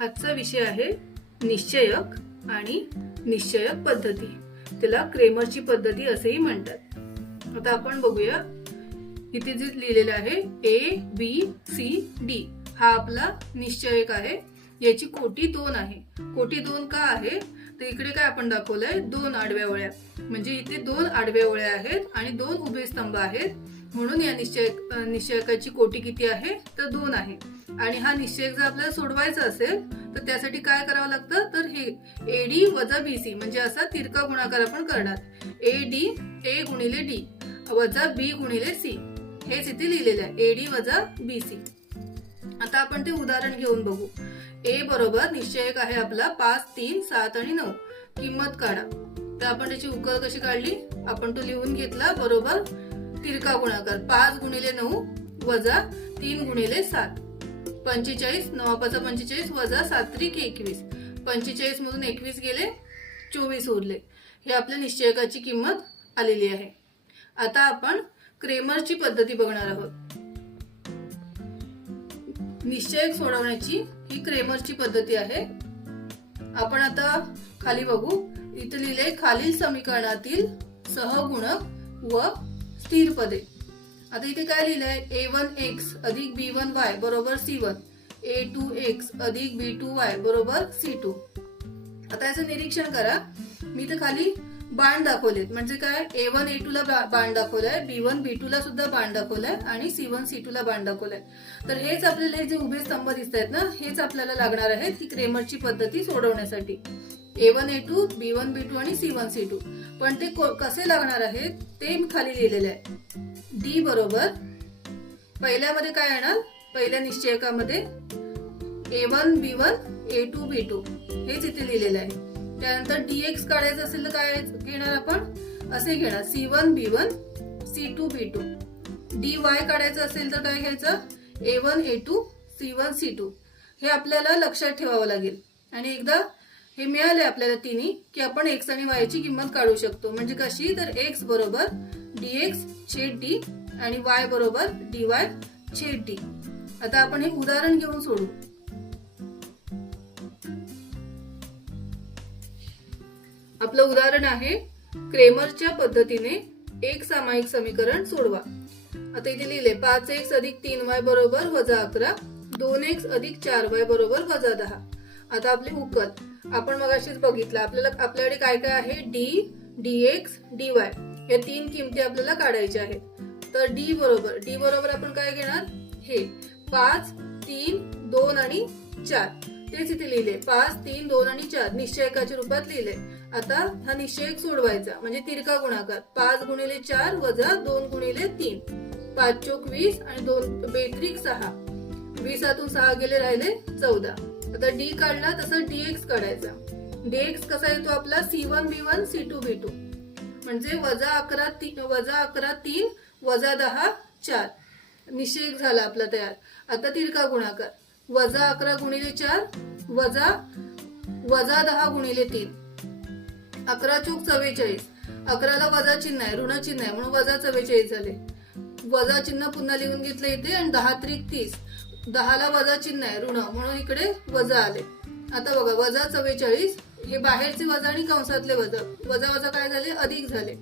आजचा विषय आहे निश्चयक आणि निश्चयक पद्धती. त्याला क्रेमरची पद्धती असेही म्हणतात. आता आपण बघूया. इथे जे लिहिलेलं आहे ए बी सी डी हा आपला निश्चयक आहे. याची कोटी दोन आहे. कोटी दोन का आहे? तर इकडे काय आपण दाखवलंय? दोन आडव्या ओळ्या. म्हणजे इथे दोन आडव्या ओळ्या आहेत आणि दोन उभे स्तंभ आहेत. म्हणून या निश्चय निश्चयकाची कोटी किती आहे? तर दोन आहे. आणि हा निश्चय जर आपल्याला सोडवायचा असेल तर त्यासाठी काय करावं लागतं? तर हे ए डी वजा बी सी म्हणजे असा तिरका गुणाकार आपण करणार. ए डी ए गुणिले डी वजा बी गुणिले सी हेच इथे लिहिलेलं आहे. ए डी वजा बी सी आता आपण ते उदाहरण घेऊन बघू. ए बरोबर निश्चयक आहे आपला. पाच तीन सात आणि नऊ. किंमत काढा. तर आपण त्याची उकल कशी काढली? आपण तो लिहून घेतला बरोबर तिरका गुणाकार. पाच गुणिले नऊ वजा तीन गुणिले सात. पंचेचाळीस नवा पाचा पंचेचाळीस वजा सात्रिक एकवीस. पंचेचाळीस मधून एकवीस गेले चोवीस उरले. हे आपल्या निश्चयकाची किंमत आलेली आहे. आता आपण क्रेमरची पद्धती बघणार आहोत. निश्चयक सोडवण्याची ही क्रेमरची पद्धती आहे. आपण आता खाली बघू. इथे लिहिले खालील समीकरणातील सहगुणक व स्थिर पदे. आता इथे काय लिहिलंय? ए वन एक्स अधिक बी वन वाय बरोबर C one A two X अधिक बी टू वाय बरोबर सी टू आता याचं निरीक्षण करा. मी तर खाली बाण दाखवलेत. म्हणजे काय? ए वन ए टू ला बाण दाखवलाय. बी वन बी टू ला सुद्धा बाण दाखवलाय. आणि सी वन सी टू ला बाण दाखवलाय. तर हेच आपल्याला हे जे उभे स्तंभ दिसत आहेत ना हेच आपल्याला लागणार आहेत ही क्रेमरची पद्धती सोडवण्यासाठी. A one A two B one B two आणि सी वन सी टू पण ते को- कसे लागणार आहेत ते मी खाली लिहिलेले आहे. डी बरोबर. पहिल्यामध्ये काय येणार? पहिल्या निश्चयकामध्ये A one B one A two B two हेच इथे लिहिलेलं आहे. त्यानंतर डी एक्स काढायचं असेल तर काय घेणार आपण? असे घेणार. C one B one C two B two D Y काढायचं असेल तर काय घ्यायचं? A one A two C one C two हे आपल्याला लक्षात ठेवावं लागेल. आणि एकदा हे मिळाले आपल्याला तिन्ही की आपण एक्स आणि वाय ची किंमत काढू शकतो. म्हणजे कशी? तर एक्स बरोबर डी एक्स छेद डी आणि वाय बरोबर डी वाय छेद डी आता आपण हे उदाहरण घेऊन सोडू. आपलं उदाहरण आहे क्रेमरच्या पद्धतीने एक सामायिक समीकरण सोडवा. आता इथे लिहिले पाच एक्स अधिक तीन वाय बरोबर वजा अकरा दोन एक्स अधिक चार वाय बरोबर वजा दहा. आता आपली उकल आपण मगाशीच बघितलं आपल्याला आपल्याकडे काय काय आहे? D D X D Y या तीन किमती आपल्याला काढायच्या आहेत. तर डी बरोबर डी बरोबर आपण काय घेणार? हे. पाच तीन दोन आणि चार. तेच इथे लिहिले. पाच तीन दोन आणि चार. निश्चयकाच्या रूपात लिहिले. आता हा निश्चयक सोडवायचा. म्हणजे तिरका गुणाकार. पाच गुणिले चार वजा दोन गुणिले तीन. पाच चोक वीस आणि दोन बेत्रिक सहा. वीसातून सहा गेले राहिले चौदा. आता डी काढला तसं डी एक्स काढायचा. डी एक्स कसा येतो आपला? C one B one C two B two म्हणजे वजा अकरा वजा अकरा तीन वजा दहा चार. निषेक झाला आपला तयार. आता तिरका गुणाकार. वजा अकरा गुणिले चार वजा वजा दहा गुणिले तीन. अकरा चूक चव्वेचाळीस. अकराला वजा चिन्ह आहे ऋण चिन्ह आहे म्हणून वजा चव्वेचाळीस झाले. वजा चिन्ह पुन्हा लिहून घेतलं इथे आणि दहा त्रिक तीस. दहाला वजा चिन्ह आहे ऋण. म्हणून इकडे वजा आले. आता बघा वजा चव्वेचाळीस हे बाहेरचे वजा आणि कंसातले वजा. वजा वजा काय झाले? अधिक झाले.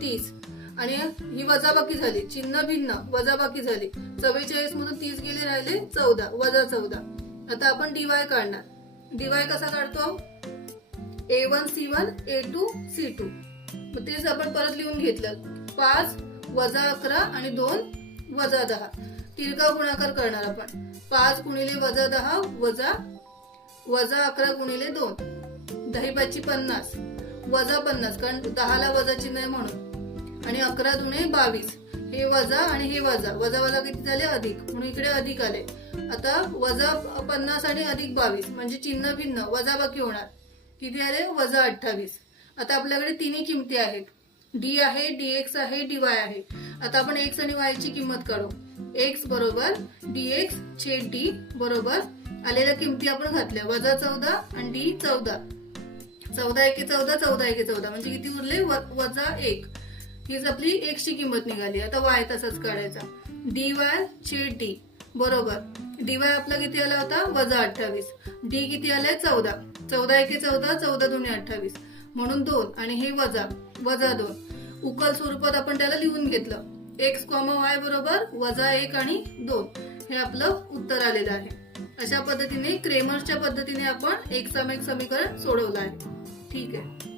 तीस. आणि ही वजाबाकी झाली. चिन्ह भिन्न वजाबाकी झाली. चव्वेचाळीस मधून तीस गेले राहिले चौदा वजा चौदा. आता आपण डीवाय काढणार. डीवाय कसा काढतो? A one C one A two C two. मग तेच आपण परत लिहून घेतलं. पाच वजा अकरा आणि दोन वजा दहा. तिरका गुणाकार करणार आपण. पाच गुणिले वजा दहा वजा वजा अकरा गुणिले दोन. दही पन्नास. वजा पन्नास कारण दहाला वजा चिन्ह आहे म्हणून. आणि अकरा दुणे बावीस. हे वजा आणि हे वजा. वजा वजा किती झाले? अधिक. म्हणून इकडे अधिक आले. आता वजा पन्नास आणि अधिक बावीस म्हणजे चिन्ह भिन्न. वजा बाकी होणार. किती आले? वजा अठ्ठावीस. आता आपल्याकडे तिन्ही किमती आहेत. डी आहे डी एक्स आहे डी वाय आहे. आता आपण एक्स आणि वायची किंमत काढू. एक्स बरोबर डी एक्स छेद डी बरोबर आलेल्या किमती आपण घातल्या. वजा चौदा आणि डी चौदा. चौदा एके चौदा चौदा एके चौदा. म्हणजे किती उरले? वजा एक. हीच आपली एकची किंमत निघाली. आता वाय तसाच काढायचा. डी वाय छेद डी बरोबर. डी वाय आपला किती आला होता? वजा अठ्ठावीस. डी किती आलाय? चौदा. चौदा एके चौदा चौदा दोन्ही अठ्ठावीस. म्हणून दोन. आणि हे वजा. वजा दोन. उकल स्वरूपात आपण त्याला लिहून घेतलं. एक्स कॉमा वाय बरोबर वजा एक आणि दोन. हे आपलं उत्तर आलेलं आहे. अशा पद्धतीने क्रेमर्सच्या पद्धतीने आपण एक समेक समीकरण सोडवलं आहे. ठीक आहे.